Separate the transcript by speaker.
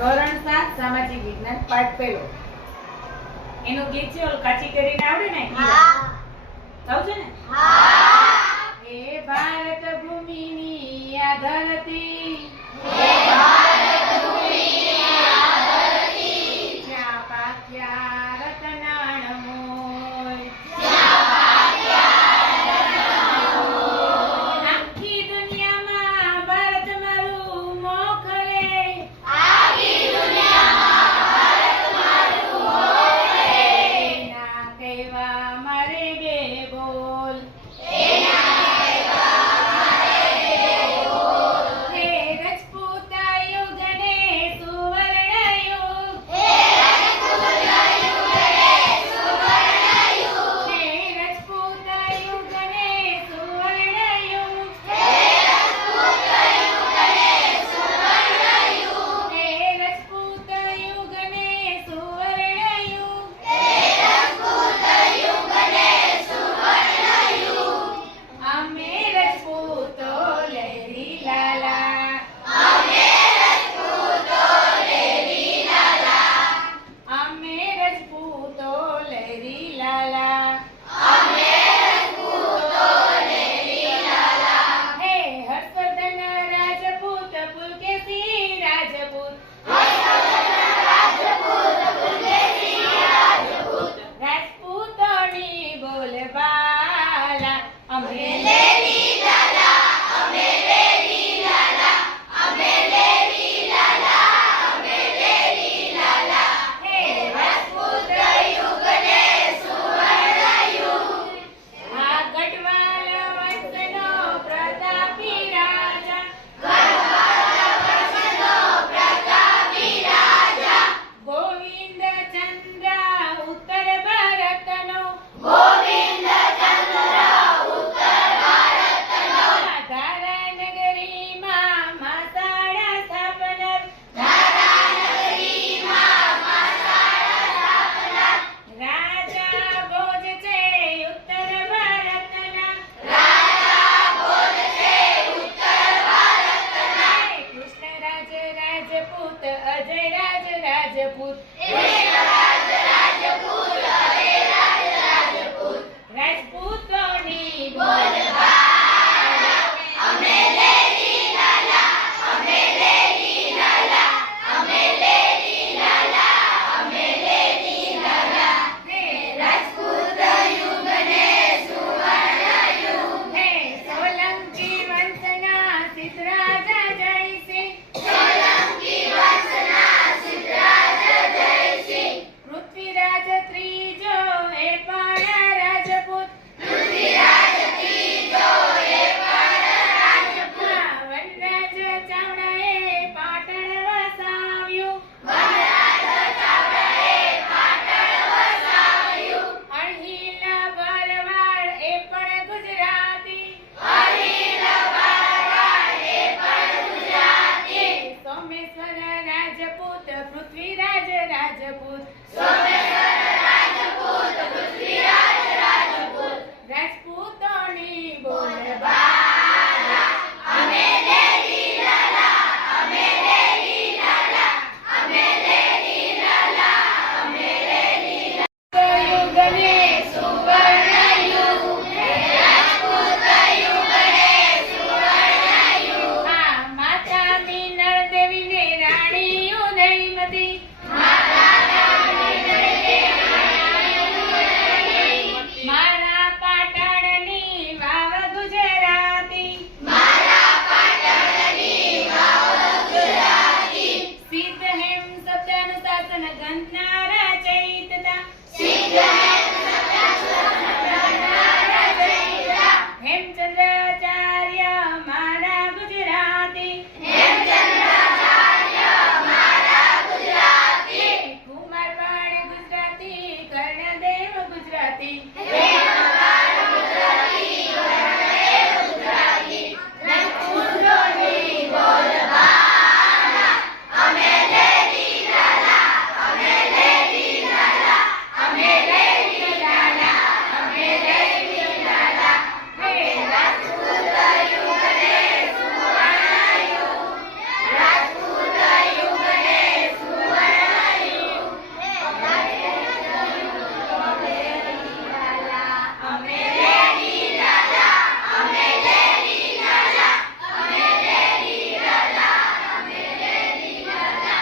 Speaker 1: ધોરણ સાત સામાજિક વિજ્ઞાન પાઠ પહેલો. એનો ગીત છે કાચી કરીને આવડે ને? ગાવ છે ને? હે. ભારત ભૂમિની આ ધરતી હે ભારત ભૂમિની આ ધરતી જ્યાં પાક્યા Amén. જયપુર. લગન ના